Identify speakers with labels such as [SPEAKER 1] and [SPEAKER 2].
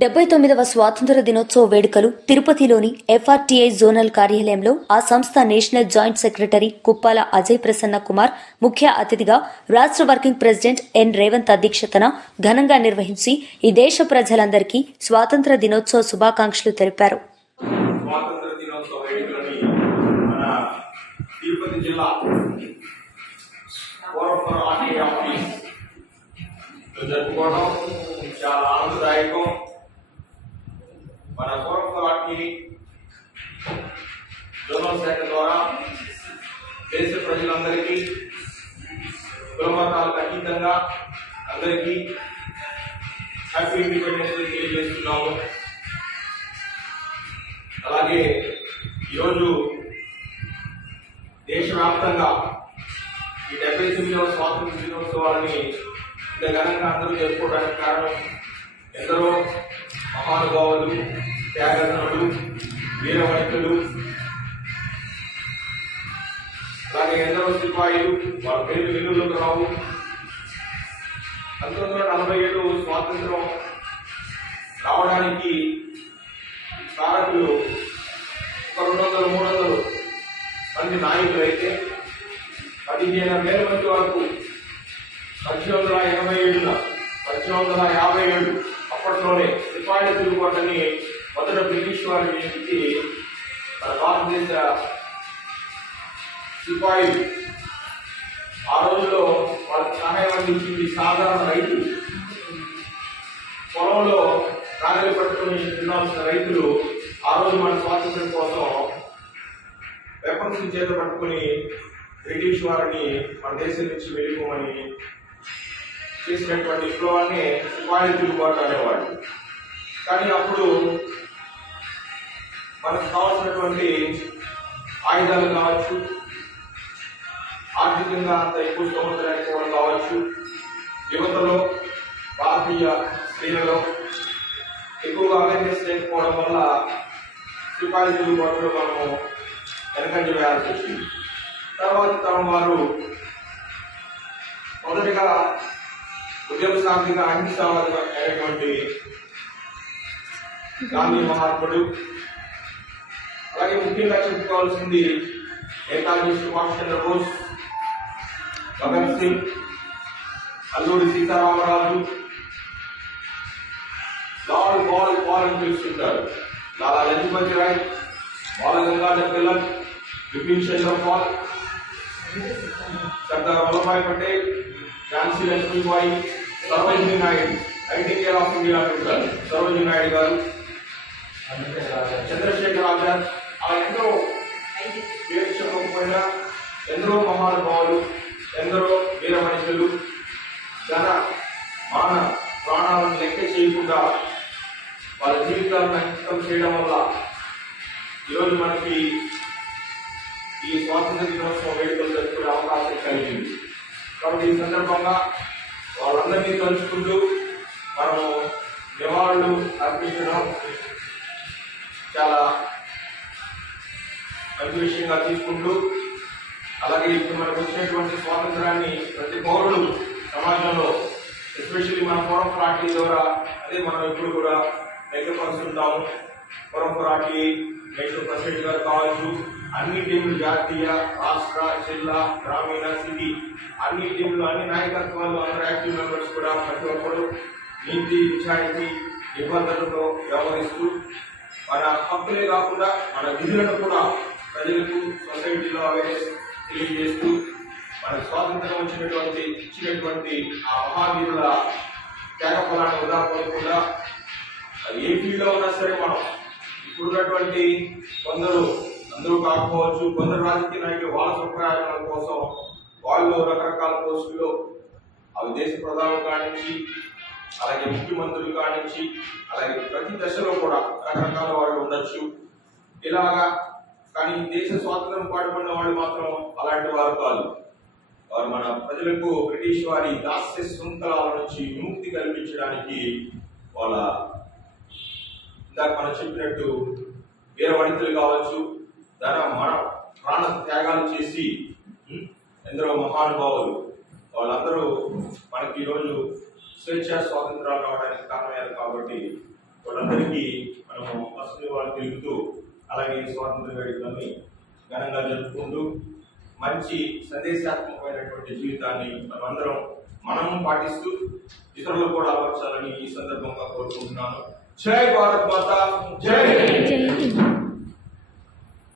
[SPEAKER 1] డెబ్బై తొమ్మిదవ స్వాతంత్ర దినోత్సవ వేడుకలు తిరుపతిలోని ఎఫ్ఆర్టీఐ జోనల్ కార్యాలయంలో ఆ సంస్థ national joint secretary Kuppala Ajay Prasanna Kumar ముఖ్య అతిథిగా రాష్ట్ర వర్కింగ్ ప్రెసిడెంట్ ఎన్ రేవంత్ అధ్యక్షతన ఘనంగా నిర్వహించి ఈ దేశ ప్రజలందరికీ స్వాతంత్ర దినోత్సవ శుభాకాంక్షలు తెలిపారు.
[SPEAKER 2] జరుపుకోవడం చాలా ఆనందదాయకం. మన పూర్వపురం వాటిని జోనల్ శాఖ ద్వారా దేశ ప్రజలందరికీ కులమతాలకు అతీతంగా అందరికీ హ్యాపీ ఇండిపెండెన్స్ డే తెలియజేస్తున్నాము. అలాగే ఈరోజు దేశవ్యాప్తంగా ఈ డెబ్బై తొమ్మిదవ స్వాతంత్ర దినోత్సవాలని ఇంత ఘనంగా అందరూ జరుపుకోవడానికి కారణం ఎందరో మహానుభావులు త్యాగతనులు వీరవనితులు అలాగే ఎందరో సిపాయిలు వాళ్ళ పేరు వెలుగులోకి రావు. పంతొమ్మిది వందల నలభై ఏడు స్వాతంత్రం రావడానికి కారకులు ఒక రెండు వందల మూడు వందలు మంది నాయకులు అయితే పదిహేను వేల మంది వరకు పద్దెనిమిది వందల ఎనభై ఏడున పద్దెనిమిది వందల యాభై ఏడు అప్పట్లోనే సిపాయిల తిరుగుబాటుని మొదట బ్రిటిష్ వారి నుంచి మన భారతదేశ సిపాయి ఆ రోజుల్లో వాళ్ళకి సహాయం అందించింది సాధారణ రైతులు పొలంలో రాగలి పట్టుకుని తినాల్సిన రైతులు ఆ రోజు మన స్వాతంత్రం కోసం వెపన్స్ చేత పట్టుకుని బ్రిటిష్ వారిని మన దేశం నుంచి వెళ్ళిపోమని చేసినటువంటి విప్లవాన్ని సిపాయిల తిరుగుబాటు అనేవాడు కానీ అప్పుడు మనకు కావాల్సినటువంటి ఆయుధాలు కావచ్చు ఆర్థికంగా అంత ఎక్కువ స్తోమత లేకపోవడం కావచ్చు యువతలో భారతీయ స్త్రీలలో ఎక్కువగా అవేర్నెస్ లేకపోవడం వల్ల సిపాయి తిరుగుబాటులో మనము వెనకంజ వేయాల్సి వచ్చింది. తర్వాత తరం వారు మొదటిగా ఉద్యమ శాంతిగా అహింసావాది అయినటువంటి గాంధీ మహాత్ముడు. అలాగే ముఖ్యంగా చెప్పుకోవాల్సింది నేతాజీ సుభాష్ చంద్రబోస్ భగత్ సింగ్ అల్లూరి సీతారామరాజు. లాల్ బాల్ బాల్ అని పిలుస్తుంటారు. Lala Lajpat Rai Bal Gangadhar Tilak Bipin Chandra Pal Sardar Vallabhbhai Patel Jhansi Lakshmibai Sarojini Naidu nightingale of India అంటుంటారు సరోజినీ నాయుడు గారు. చంద్రశేఖర్ ఆజాద్ ఆ ఎందరో పేరు ఎందరో మహానుభావులు ఎందరో వీర మనుషులు ధన మాన ప్రాణాలను లెక్క చేయకుండా వాళ్ళ జీవితాలను అంకితం చేయడం వల్ల ఈరోజు మనకి ఈ స్వాతంత్ర దినోత్సవ వేడుకలు జరుపుకునే అవకాశం కలిగింది. కాబట్టి ఈ సందర్భంగా వాళ్ళందరినీ తలుచుకుంటూ మనము నివాళులు అర్పించడం చాలా మంచి విషయంగా తీసుకుంటూ అలాగే ఇప్పుడు మనకు వచ్చినటువంటి స్వాతంత్రాన్ని ప్రతి పౌరుడు సమాజంలో ఎస్పెషల్లీ మన ఫోరం పార్టీ ద్వారా అదే మనం ఇప్పుడు కూడా వ్యక్తపరుస్తుంటాము ఫోరం పార్టీ నేషనల్ ప్రెసిడెంట్ గారు కావచ్చు అన్ని టీంలు జాతీయ రాష్ట్ర జిల్లా గ్రామీణ సిటీ అన్ని టీంలు అన్ని నాయకత్వాలు అందరు యాక్టివ్ మెంబర్స్ కూడా ప్రతి ఒక్కరు నీతి నిజాయితీ నిబంధనలతో వ్యవహరిస్తూ మన హక్కులే కాకుండా మన విధులను కూడా ప్రజలకు సొసైటీలో అవేర్నెస్ తెలియజేస్తూ మన స్వాతంత్రం వచ్చినటువంటి ఇచ్చినటువంటి ఆ మహావీరుల త్యాగఫలాన్ని వృధా పోయకుండా అది ఏ ఫీల్డ్లో ఉన్నా సరే మనం ఇప్పుడున్నటువంటి కొందరు అందరూ కాకపోవచ్చు కొందరు రాజకీయ నాయకులు వాళ్ళ సంప్రదాయాల కోసం వాళ్ళు రకరకాల పోస్టులు అవి దేశ ప్రధానులు కానించి అలాగే ముఖ్యమంత్రులు కానించి అలాగే ప్రతి దశలో కూడా రకరకాల వాళ్ళు ఉండొచ్చు. ఇలాగా కానీ దేశ స్వాతంత్రం పాటుపడిన వాళ్ళు మాత్రం అలాంటి వారు కాదు. వారు మన ప్రజలకు బ్రిటిష్ వారి దాస్య శృంఖలాల నుంచి విముక్తి కల్పించడానికి వాళ్ళ ఇందాక మనం చెప్పినట్టు వీర వనితలు కావచ్చు ధన మన ప్రాణ త్యాగాలు చేసి ఎందరో మహానుభావులు వాళ్ళందరూ మనకి ఈరోజు స్వేచ్ఛ స్వాతంత్రాలు రావడానికి కారణమయ్యారు కాబట్టి వాళ్ళందరికీ మనము వసతి వాళ్ళు తిరుగుతూ అలాగే స్వాతంత్ర వేడుకలని ఘనంగా జరుపుకుంటూ మంచి సందేశాత్మకమైనటువంటి జీవితాన్ని మనమందరం మనము పాటిస్తూ ఇతరులకు కూడా అలవర్చాలని ఈ సందర్భంగా కోరుకుంటున్నాను. जय भारत माता
[SPEAKER 3] जय हिंद।